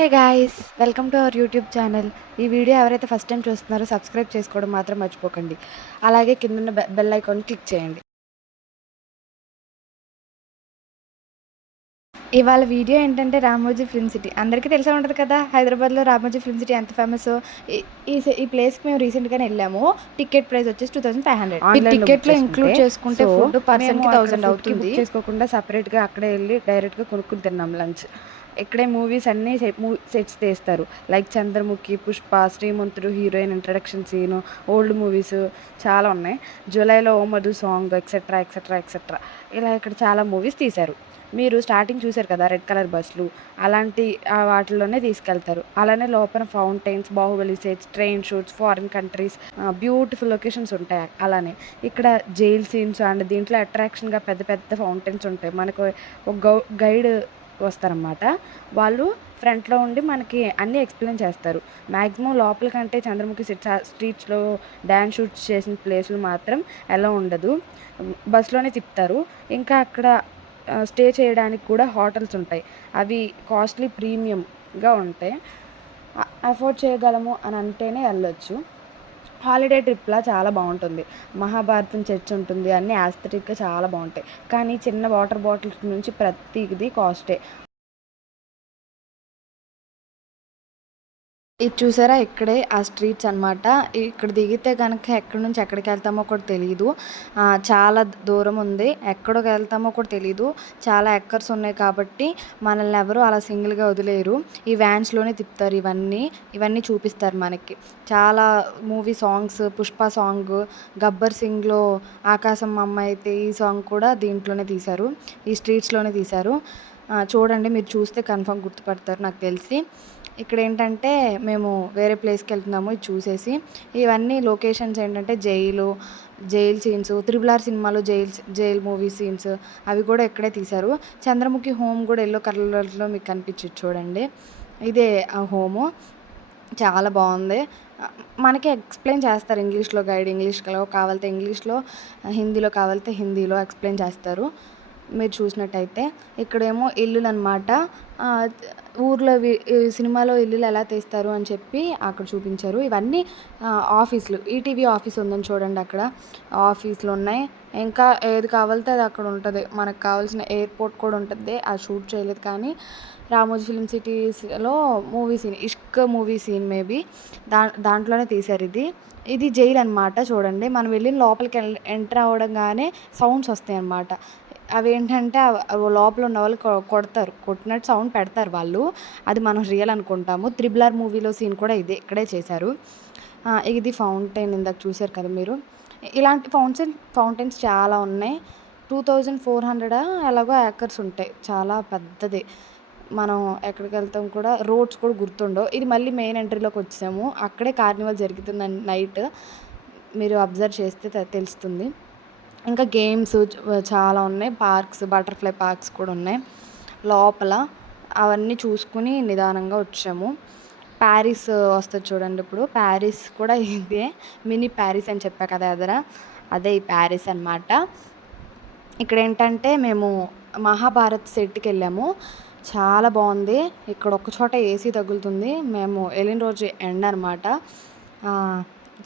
Hey guys, welcome to our YouTube channel. ఈ video ఎవరైతే first time చూస్తున్నారో subscribe చేసుకోవడం మాత్రం మర్చిపోకండి. అలాగే కింద బెల్ ఐకాన్ క్లిక్ చేయండి. ఇవాళ వీడియో ఏంటంటే రామోజీ ఫిల్మ్ సిటీ. అందరికీ తెలిసే ఉంటుంది కదా, హైదరాబాద్లో రామోజీ ఫిల్మ్ సిటీ ఎంత ఫేమస్. ఈ ప్లేస్కి మేము రీసెంట్గానే వెళ్ళాము. టికెట్ ప్రైస్ వచ్చేసి 2500. ఈ టికెట్లో ఇంక్లూడ్ చేసుకుంటే ఫుడ్ పర్సన్కి 1000 అవుతుంది. చేసుకోకుండా సపరేట్గా అక్కడే వెళ్ళి డైరెక్ట్గా కొనుక్కుని తిన్నాం లంచ్. ఇక్కడే మూవీస్ అన్నీ సెట్స్ తీస్తారు. Like Chandramukhi, Pushpa, Srimanthudu, heroine introduction scene, old movies చాలా ఉన్నాయి. జూలైలో ఓ Madhu song etcetera etcetera etcetera ఇలా ఇక్కడ చాలా మూవీస్ తీశారు. మీరు స్టార్టింగ్ చూశారు కదా రెడ్ కలర్ బస్సులు, అలాంటి వాటిల్లోనే తీసుకెళ్తారు. అలానే లోపల fountains, Baahubali sets, train shoots, foreign countries, beautiful locations ఉంటాయి. అలానే ఇక్కడ జైల్ సీన్స్ అండ్ దీంట్లో అట్రాక్షన్గా పెద్ద పెద్ద ఫౌంటైన్స్ ఉంటాయి. మనకు ఒక గైడ్ వస్తారన్నమాట. వాళ్ళు ఫ్రంట్లో ఉండి మనకి అన్నీ ఎక్స్ప్లెయిన్ చేస్తారు. మ్యాక్సిమం లోపల కంటే చంద్రముఖి స్ట్రీట్స్లో డ్యాన్స్ షూట్స్ చేసిన ప్లేసులు మాత్రం ఎలా ఉండదు, బస్సులోనే తిప్పుతారు. ఇంకా అక్కడ స్టే చేయడానికి కూడా హోటల్స్ ఉంటాయి. అవి కాస్ట్లీ ప్రీమియంగా ఉంటాయి. అఫోర్డ్ చేయగలము అని అంటేనే వెళ్ళొచ్చు. హాలిడే ట్రిప్లా చాలా బాగుంటుంది. మహాభారతం చర్చ్ ఉంటుంది, అన్నీ యాస్థెటిక్గా చాలా బాగుంటాయి. కానీ చిన్న వాటర్ బాటిల్స్ నుంచి ప్రతిది కాస్టే. ఇది చూసారా, ఇక్కడే ఆ స్ట్రీట్స్ అనమాట. ఇక్కడ దిగితే కనుక ఎక్కడి నుంచి ఎక్కడికి వెళ్తామో కూడా తెలీదు. చాలా దూరం ఉంది, ఎక్కడికి వెళ్తామో కూడా తెలీదు. చాలా ఎక్కర్స్ ఉన్నాయి కాబట్టి మనల్ని ఎవరు అలా సింగిల్గా వదిలేరు. ఈ వ్యాన్స్లోనే తిప్పుతారు. ఇవన్నీ చూపిస్తారు మనకి. చాలా movie songs, Pushpa song, Gabbar సింగ్లో ఆకాశం అమ్మ అయితే ఈ సాంగ్ కూడా దీంట్లోనే తీశారు, ఈ స్ట్రీట్స్లోనే తీశారు. చూడండి, మీరు చూస్తే కన్ఫర్మ్ గుర్తుపడతారు నాకు తెలిసి. ఇక్కడ ఏంటంటే మేము వేరే ప్లేస్కి వెళ్తున్నాము. ఇది చూసేసి ఇవన్నీ లొకేషన్స్ ఏంటంటే జైల్ సీన్స్, RRR సినిమాలో జైల్ మూవీ సీన్స్ అవి కూడా ఇక్కడే తీశారు. చంద్రముఖి హోమ్ కూడా ఎల్లో కలర్లో మీకు కనిపించచ్చు చూడండి. ఇదే ఆ హోము, చాలా బాగుంది. మనకి ఎక్స్ప్లెయిన్ చేస్తారు ఇంగ్లీష్లో గైడ్. ఇంగ్లీష్లో కావాలితే ఇంగ్లీష్లో, హిందీలో కావాలితే హిందీలో ఎక్స్ప్లెయిన్ చేస్తారు. మీరు చూసినట్టయితే ఇక్కడేమో ఇల్లులు అనమాట. ఊర్లో సినిమాలో ఇల్లులు ఎలా తీస్తారు అని చెప్పి అక్కడ చూపించారు. ఇవన్నీ ఆఫీసులు. ఈటీవీ ఆఫీస్ ఉందని చూడండి, అక్కడ ఆఫీసులు ఉన్నాయి. ఇంకా ఏది కావాలితే అది అక్కడ ఉంటుంది. మనకు కావాల్సిన ఎయిర్పోర్ట్ కూడా ఉంటుంది. అది షూట్ చేయలేదు కానీ రామోజీ ఫిల్మ్ సిటీస్లో మూవీ సీన్, ఇష్క్ మూవీ సీన్ మేబీ దాంట్లోనే తీశారు. ఇది జైలు అనమాట. చూడండి, మనం వెళ్ళిన లోపలికి ఎంటర్ అవ్వడంగానే సౌండ్స్ వస్తాయి అన్నమాట. అవేంటంటే లోపల ఉన్న వాళ్ళు కొడతారు, కొట్టినట్టు సౌండ్ పెడతారు వాళ్ళు. అది మనం రియల్ అనుకుంటాము. RRR మూవీలో సీన్ కూడా ఇక్కడే చేశారు. ఇది ఫౌంటైన్, ఇందాక చూశారు కదా మీరు. ఇలాంటి ఫౌంటైన్స్ చాలా ఉన్నాయి. 2400 ఎలాగో ఏకర్స్ ఉంటాయి, చాలా పెద్దది. మనం ఎక్కడికి వెళ్తాం కూడా, రోడ్స్ కూడా గుర్తుండవు. ఇది మళ్ళీ మెయిన్ ఎంట్రీలోకి వచ్చాము. అక్కడే కార్నివల్ జరుగుతుంది నైట్. మీరు అబ్జర్వ్ చేస్తే తెలుస్తుంది. ఇంకా గేమ్స్ చాలా ఉన్నాయి. పార్క్స్, బటర్ఫ్లై పార్క్స్ కూడా ఉన్నాయి లోపల. అవన్నీ చూసుకుని నిదానంగా వచ్చాము. ప్యారిస్ వస్తుంది చూడండి. ఇప్పుడు ప్యారిస్ కూడా ఇదే, మినీ ప్యారిస్ అని చెప్పా కదా అదే ఈ ప్యారిస్ అనమాట. ఇక్కడ ఏంటంటే మేము మహాభారత్ సెట్కి వెళ్ళాము. చాలా బాగుంది. ఇక్కడ ఒక్క చోట ఏసీ తగులుతుంది. మేము వెళ్ళిన రోజు ఎండ అనమాట.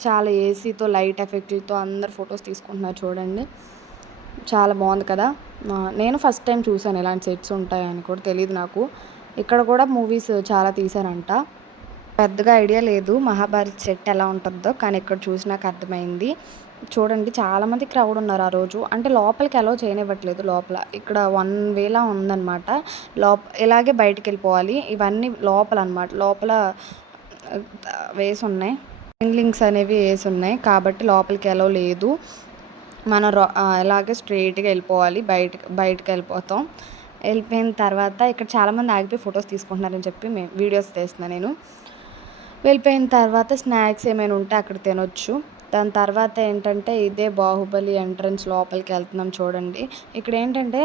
చాలా ఏసీతో, లైట్ ఎఫెక్ట్లతో అందరు ఫొటోస్ తీసుకుంటున్నారు చూడండి. చాలా బాగుంది కదా. నేను ఫస్ట్ టైం చూసాను ఇలాంటి సెట్స్ ఉంటాయని కూడా తెలియదు నాకు. ఇక్కడ కూడా మూవీస్ చాలా తీశారంట. పెద్దగా ఐడియా లేదు మహాభారత్ సెట్ ఎలా ఉంటుందో, కానీ ఇక్కడ చూసి నాకు అర్థమైంది. చూడండి, చాలామంది క్రౌడ్ ఉన్నారు ఆ రోజు. అంటే లోపలికి అలౌ చేయనివ్వట్లేదు. లోపల ఇక్కడ 1 వేలా ఉందన్నమాట. ఇలాగే బయటికి వెళ్ళిపోవాలి. ఇవన్నీ లోపల అనమాట. లోపల వేసి ఉన్నాయి, లింక్స్ అనేవి వేసి ఉన్నాయి కాబట్టి లోపలికి అలౌ లేదు. మనం ఇలాగే స్ట్రైట్గా వెళ్ళిపోవాలి. బయటకు వెళ్ళిపోతాం. వెళ్ళిపోయిన తర్వాత ఇక్కడ చాలామంది ఆగిపోయి ఫొటోస్ తీసుకుంటున్నారని చెప్పి వీడియోస్ తీస్తున్నాను నేను. వెళ్ళిపోయిన తర్వాత స్నాక్స్ ఏమైనా ఉంటే అక్కడ తినొచ్చు. దాని తర్వాత ఏంటంటే ఇదే బాహుబలి ఎంట్రన్స్, లోపలికి వెళ్తున్నాం చూడండి. ఇక్కడ ఏంటంటే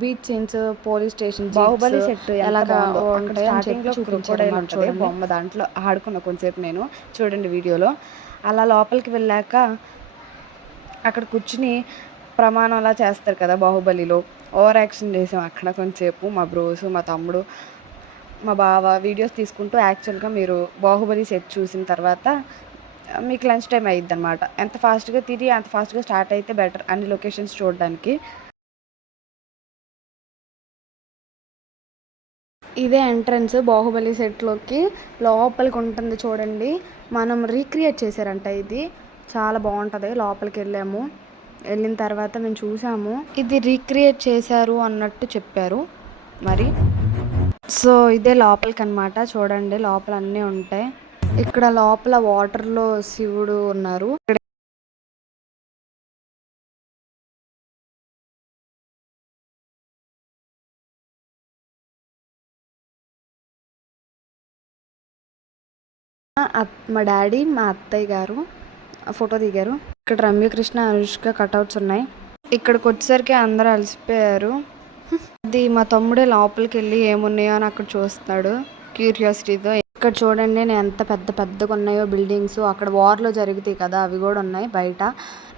beach scenes, police station, Baahubali set ఎలాగా చూడండి. బొమ్మ దాంట్లో ఆడుకున్న కొంచెంసేపు నేను, చూడండి వీడియోలో. అలా లోపలికి వెళ్ళాక అక్కడ కూర్చుని ప్రమాణం అలా చేస్తారు కదా బాహుబలిలో, ఓవర్ యాక్షన్ చేసాం అక్కడ కొంచెంసేపు. మా బ్రోసు, మా తమ్ముడు మా బావ వీడియోస్ తీసుకుంటూ యాక్చువల్గా మీరు బాహుబలి సెట్ చూసిన తర్వాత మీకు లంచ్ టైం అయ్యిద్ది అనమాట. ఎంత ఫాస్ట్గా తిరిగి అంత ఫాస్ట్గా స్టార్ట్ అయితే బెటర్ అన్ని లొకేషన్స్ చూడడానికి. ఇదే ఎంట్రన్స్ బాహుబలి సెట్లోకి. లోపలికి ఉంటుంది చూడండి, మనం రీక్రియేట్ చేశారంట. ఇది చాలా బాగుంటుంది. లోపలికి వెళ్ళాము, వెళ్ళిన తర్వాత మేము చూసాము, ఇది రీక్రియేట్ చేశారు అన్నట్టు చెప్పారు మరి. సో ఇదే లోపలికి అనమాట. చూడండి లోపల అన్నీ ఉంటాయి. ఇక్కడ లోపల వాటర్లో శివుడు ఉన్నారు. మా డాడీ మా అత్తయ్య గారు ఫోటో దిగారు. ఇక్కడ రమ్యకృష్ణ అనుష్క కటౌట్స్ ఉన్నాయి. ఇక్కడికి వచ్చేసరికి అందరూ అలసిపోయారు. అది మా తమ్ముడే లోపలికి వెళ్ళి ఏమున్నాయో అని అక్కడ చూస్తున్నాడు క్యూరియాసిటీతో. ఇక్కడ చూడండి నేను ఎంత పెద్దగా ఉన్నాయో బిల్డింగ్స్. అక్కడ వార్లో జరుగుతాయి కదా, అవి కూడా ఉన్నాయి బయట.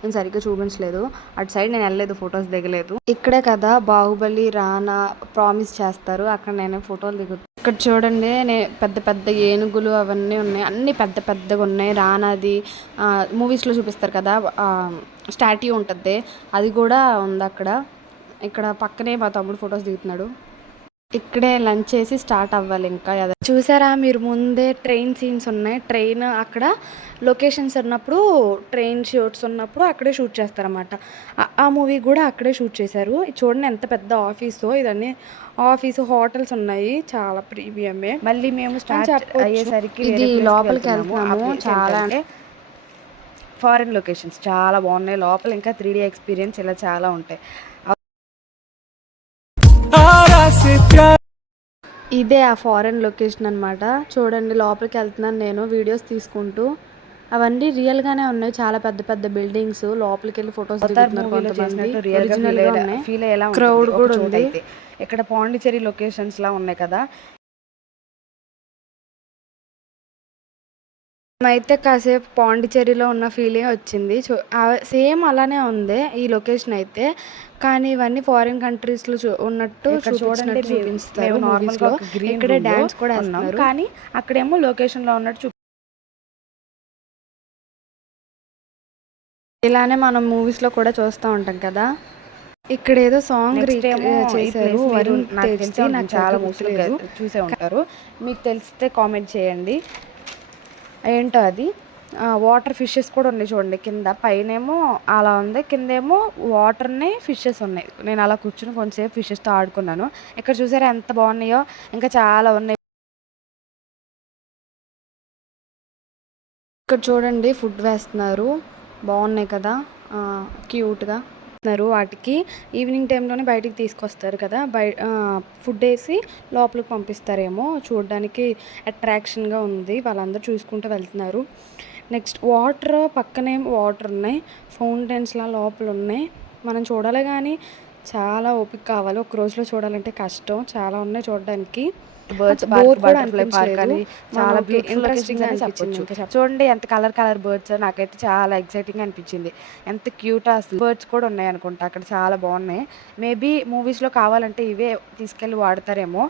నేను సరిగ్గా చూపించలేదు, అటు సైడ్ నేను వెళ్ళలేదు, ఫొటోస్ దిగలేదు. ఇక్కడే కదా బాహుబలి రానా ప్రామిస్ చేస్తారు, అక్కడ నేను ఫోటోలు దిగుతాను. ఇక్కడ చూడండి పెద్ద ఏనుగులు అవన్నీ ఉన్నాయి, అన్ని పెద్దగా ఉన్నాయి. రానాది మూవీస్లో చూపిస్తారు కదా స్టాట్యూ ఉంటుంది, అది కూడా ఉంది అక్కడ. ఇక్కడ పక్కనే మా తమ్ముడు ఫొటోస్ దిగుతున్నాడు. ఇక్కడే లంచ్ చేసి స్టార్ట్ అవ్వాలి. ఇంకా చూసారా మీరు, ముందే ట్రైన్ సీన్స్ ఉన్నాయి. ట్రైన్ అక్కడ లొకేషన్స్ ఉన్నప్పుడు, ట్రైన్ షూట్స్ ఉన్నప్పుడు అక్కడే షూట్ చేస్తారన్నమాట. ఆ మూవీ కూడా అక్కడే షూట్ చేశారు. చూడండి ఎంత పెద్ద ఆఫీసు. ఇదన్నీ ఆఫీసు, హోటల్స్ ఉన్నాయి, చాలా ప్రీమియమే. మళ్ళీ మేము స్టార్ట్ అయ్యేసరికి ఇది లోపలికి వెళ్తున్నాము. చాలా ఫారిన్ లొకేషన్స్ చాలా బాగున్నాయి లోపల. ఇంకా 3D ఎక్స్పీరియన్స్ ఇలా చాలా ఉంటాయి. ఇదే ఆ ఫారెన్ లొకేషన్ అనమాట. చూడండి లోపలికి వెళ్తున్నాను నేను వీడియోస్ తీసుకుంటూ. అవన్నీ రియల్గానే ఉన్నాయి, చాలా పెద్ద బిల్డింగ్స్. లోపలికి వెళ్ళి ఫొటోస్ దిగుతున్నారు కొంతమంది. ఒరిజినల్గా ఉన్నాయి. క్రౌడ్ కూడా ఉంది. ఇక్కడ పాండిచేరి లొకేషన్స్ లా ఉన్నాయి కదా. అయితే కాసేపు పాండిచేరిలో ఉన్న ఫీలింగ్ వచ్చింది. సేమ్ అలానే ఉంది ఈ లొకేషన్ అయితే, కానీ ఇవన్నీ ఫారిన్ కంట్రీస్లో ఉన్నట్టు చూపిస్తారు నార్మల్గా. ఇక్కడే డాన్స్ కూడా వేస్తున్నారు, కానీ అక్కడేమో లొకేషన్లో ఉన్నట్టు ఇలానే మనం మూవీస్లో కూడా చూస్తూ ఉంటాం కదా. ఇక్కడ ఏదో సాంగ్ చేశారు, నాకు చాలా మూవీస్లో చూసే ఉంటారు. మీకు తెలిస్తే కామెంట్ చేయండి ఏంటో అది. వాటర్ ఫిషెస్ కూడా ఉన్నాయి చూడండి కింద. పైనేమో అలా ఉంది, కిందేమో వాటర్ని ఫిషెస్ ఉన్నాయి. నేను అలా కూర్చుని కొంచెంసేపు ఫిషెస్తో ఆడుకున్నాను. ఇక్కడ చూసారా ఎంత బాగున్నాయో, ఇంకా చాలా ఉన్నాయి. ఇక్కడ చూడండి ఫుడ్ వేస్తున్నారు, బాగున్నాయి కదా, క్యూట్గా వాటికి. ఈవినింగ్ టైంలోనే బయటికి తీసుకొస్తారు కదా, ఫుడ్ వేసి లోపలికి పంపిస్తారేమో. చూడడానికి అట్రాక్షన్గా ఉంది, వాళ్ళందరూ చూసుకుంటూ వెళ్తున్నారు. నెక్స్ట్ వాటర్ పక్కనే వాటర్ ఉన్నాయి, ఫౌంటైన్స్లా లోపల ఉన్నాయి. మనం చూడాలి కానీ చాలా ఓపిక కావాలి, ఒక రోజులో చూడాలంటే కష్టం. చాలా ఉన్నాయి చూడడానికి. బర్డ్స్ చాలా ఇంట్రెస్టింగ్ అని చెప్పొచ్చు. చూడండి ఎంత కలర్ బర్డ్స్, నాకైతే చాలా ఎక్సైటింగ్ అనిపించింది. ఎంత క్యూట్ అసలు. బర్డ్స్ కూడా ఉన్నాయి అనుకుంటా అక్కడ, చాలా బాగున్నాయి. మేబీ మూవీస్లో కావాలంటే ఇవే తీసుకెళ్ళి వాడతారేమో.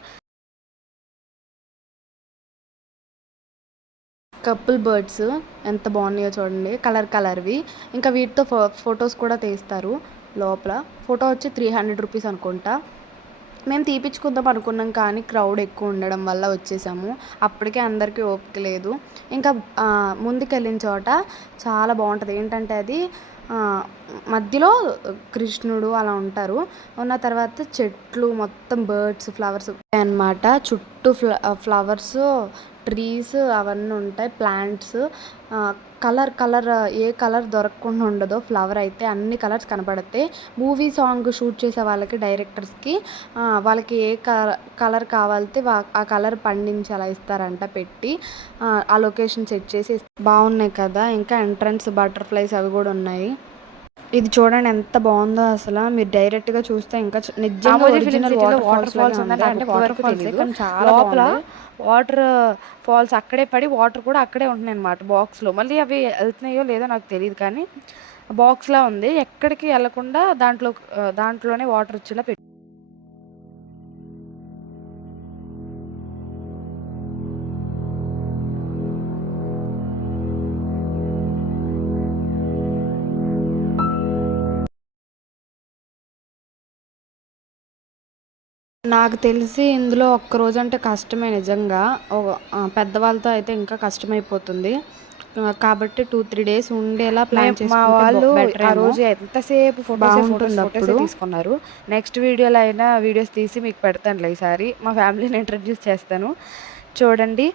కపుల్ బర్డ్స్ ఎంత బాగున్నాయో చూడండి, కలర్వి. ఇంకా వీటితో ఫొటోస్ కూడా తీస్తారు లోపల. ఫోటో వచ్చి 300 రూపీస్ అనుకుంటా. మేము తీపిచ్చుకుందాం అనుకున్నాం కానీ క్రౌడ్ ఎక్కువ ఉండడం వల్ల వచ్చేసాము. అప్పటికే అందరికీ ఓపిక లేదు. ఇంకా ముందుకెళ్ళిన చోట చాలా బాగుంటుంది. ఏంటంటే అది మధ్యలో కృష్ణుడు అలా ఉంటారు. ఉన్న తర్వాత చెట్లు మొత్తం బర్డ్స్, ఫ్లవర్స్ అన్నమాట. చుట్టూ ఫ్లవర్స్, ట్రీస్ అవన్నీ ఉంటాయి, ప్లాంట్స్. కలర్ ఏ కలర్ దొరకకుండా ఉండదో ఫ్లవర్ అయితే, అన్ని కలర్స్ కనపడతాయి. మూవీ సాంగ్ షూట్ చేసే వాళ్ళకి, డైరెక్టర్స్కి వాళ్ళకి ఏ కలర్ కావాలితే ఆ కలర్ పండించి అలా ఇస్తారంట పెట్టి. ఆ లొకేషన్ సెట్ చేసి బాగున్నాయి కదా. ఇంకా ఎంట్రన్స్ బటర్ఫ్లైస్ అవి కూడా ఉన్నాయి. ఇది చూడండి ఎంత బాగుందో అసలు. మీరు డైరెక్ట్గా చూస్తే ఇంకా నిజంగా వాటర్ ఫాల్స్ లోపల వాటర్ ఫాల్స్ అక్కడే పడి వాటర్ కూడా అక్కడే ఉంటున్నాయి అన్నమాట బాక్స్లో. మళ్ళీ అవి వెళ్తున్నాయో లేదో నాకు తెలియదు, కానీ బాక్స్లా ఉంది, ఎక్కడికి వెళ్ళకుండా దాంట్లోనే వాటర్ వచ్చేలా పెట్టి. నాకు తెలిసి ఇందులో ఒక్కరోజు అంటే కష్టమే నిజంగా. పెద్దవాళ్ళతో అయితే ఇంకా కష్టమైపోతుంది. కాబట్టి 2-3 డేస్ ఉండేలా ప్లాన్ మా వాళ్ళు బెటర్ ఆ ఏమో. రోజు ఎంతసేపు బాగుంటుంది ఫొటోసే అప్పుడు. తీసుకున్నారు. నెక్స్ట్ వీడియోలో అయినా వీడియోస్ తీసి మీకు పెడతానులే ఈసారి. మా ఫ్యామిలీని ఇంట్రడ్యూస్ చేస్తాను చూడండి.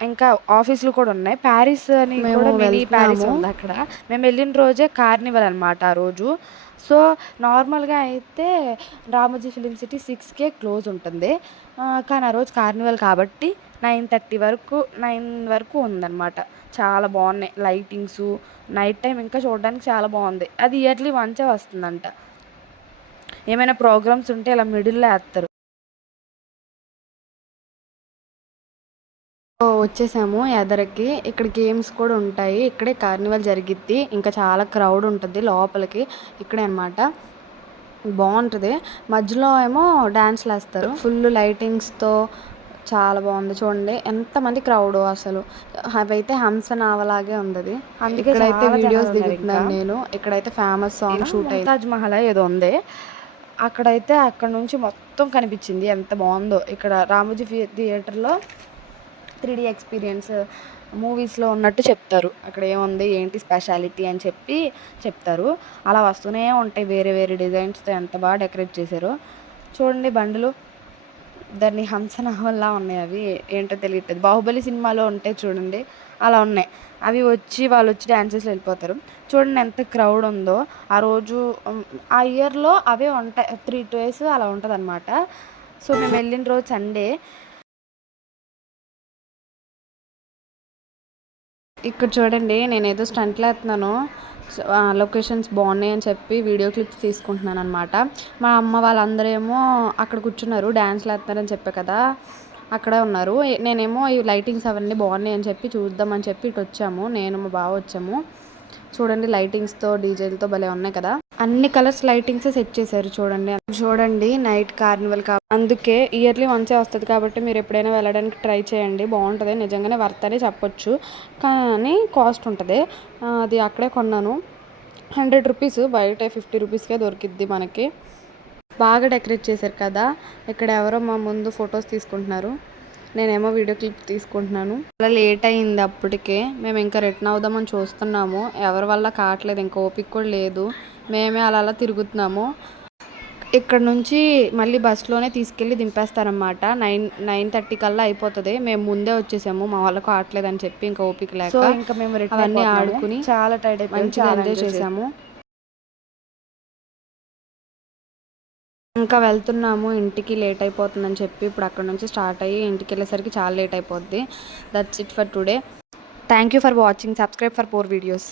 ఇంకా ఆఫీసులు కూడా ఉన్నాయి. ప్యారిస్ అని మేము కూడా మినీ ప్యారిస్ వెళ్తున్నాము. ఉంది అక్కడ. మేము వెళ్ళిన రోజే కార్నివల్ అనమాట ఆ రోజు. సో నార్మల్గా అయితే రామోజీ ఫిలిం సిటీ 6కే క్లోజ్ ఉంటుంది. కానీ ఆ రోజు కార్నివల్ కాబట్టి 9 వరకు ఉందన్నమాట. చాలా బాగున్నాయి లైటింగ్స్. నైట్ టైం ఇంకా చూడడానికి చాలా బాగుంది. అది ఇయర్లీ వన్సే వస్తుందంట. ఏమైనా ప్రోగ్రామ్స్ ఉంటే ఇలా మిడిల్లో వేస్తారు. వచ్చేసాము ఎదరకి. ఇక్కడ గేమ్స్ కూడా ఉంటాయి. ఇక్కడే కార్నివల్ జరిగిద్ది. ఇంకా చాలా క్రౌడ్ ఉంటుంది లోపలికి. ఇక్కడే అనమాట. బాగుంటుంది. మధ్యలో ఏమో డాన్స్లు వేస్తారు ఫుల్ లైటింగ్స్తో. చాలా బాగుంది చూడండి ఎంతమంది క్రౌడ్ అసలు. అవైతే హంస నావలాగే ఉంది. అందుకే ఇక్కడైతే చాలా వీడియోస్ జనాలు ఉన్నారు దిగుతున్నాను నేను. ఇక్కడైతే ఫేమస్ సాంగ్ షూట్ అయింది. తాజ్ మహల్ ఏదో ఉంది అక్కడైతే. అక్కడ నుంచి మొత్తం కనిపించింది ఎంత బాగుందో. ఇక్కడ రామోజీ థియేటర్లో 3D ఎక్స్పీరియన్స్ మూవీస్లో ఉన్నట్టు చెప్తారు. అక్కడ ఏముంది ఏంటి స్పెషాలిటీ అని చెప్పి చెప్తారు. అలా వస్తూనే ఉంటాయి వేరే వేరే డిజైన్స్తో. ఎంత బాగా డెకరేట్ చేశారో చూడండి. బండ్లు దాన్ని హంసనావల్లా ఉన్నాయి. అవి ఏంటో తెలియట్లేదు. బాహుబలి సినిమాలో ఉంటాయి చూడండి అలా ఉన్నాయి. అవి వాళ్ళు వచ్చి డ్యాన్సెస్లో వెళ్ళిపోతారు. చూడండి ఎంత క్రౌడ్ ఉందో. ఆ రోజు ఆ ఇయర్లో అవే ఉంటాయి. 3 days అలా ఉంటుంది అనమాట. సో మేము వెళ్ళిన రోజు సండే. ఇక్కడ చూడండి నేను ఏదో స్టంట్లు వేస్తున్నాను. లొకేషన్స్ బాగున్నాయి అని చెప్పి వీడియో క్లిప్స్ తీసుకుంటున్నాను అనమాట. మా అమ్మ వాళ్ళందరూ ఏమో అక్కడ కూర్చున్నారు. డ్యాన్స్లు వేస్తున్నారని చెప్పే కదా, అక్కడే ఉన్నారు. నేనేమో ఈ లైటింగ్స్ అవన్నీ బాగున్నాయి అని చెప్పి చూద్దామని చెప్పి ఇటు వచ్చాము. నేను మా బావ వచ్చాము. చూడండి లైటింగ్స్తో డీజేలతో భలే ఉన్నాయి కదా. అన్ని కలర్స్ లైటింగ్స్ సెట్ చేశారు చూడండి నైట్ కార్నివల్ అందుకే ఇయర్లీ వన్సే వస్తుంది కాబట్టి మీరు ఎప్పుడైనా వెళ్ళడానికి ట్రై చేయండి. బాగుంటుంది నిజంగానే వర్త్ అని చెప్పొచ్చు. కానీ కాస్ట్ ఉంటుంది. అది అక్కడే కొన్నాను. 100 రూపీస్. బయట 50 రూపీస్కే దొరికిద్ది మనకి. బాగా డెకరేట్ చేశారు కదా. ఇక్కడ ఎవరో మా ముందు ఫొటోస్ తీసుకుంటున్నారు. నేనేమో వీడియో క్లిప్ తీసుకుంటున్నాను. అలా లేట్ అయింది అప్పటికే. మేము ఇంకా రిటర్న్ అవుదామని చూస్తున్నాము. ఎవరి వల్ల కావట్లేదు. ఇంకా ఓపిక కూడా లేదు. మేమే అలా తిరుగుతున్నాము. ఇక్కడ నుంచి మళ్ళీ బస్సులోనే తీసుకెళ్ళి దింపేస్తారనమాట. 9:30 కల్లా అయిపోతుంది. మేము ముందే వచ్చేసాము. మా వాళ్ళకు ఆడలేదు అని చెప్పి ఇంకా ఓపిక లేక ఇంకా మేము అవన్నీ ఆడుకుని చాలా టైట్ అయిపోయి మంచిగా ఎంజాయ్ చేసాము. ఇంకా వెళ్తున్నాము ఇంటికి. లేట్ అయిపోతుందని చెప్పి ఇప్పుడు అక్కడ నుంచి స్టార్ట్ అయ్యి ఇంటికి వెళ్ళేసరికి చాలా లేట్ అయిపోద్ది. That's it for today. Thank you for watching. Subscribe for more videos.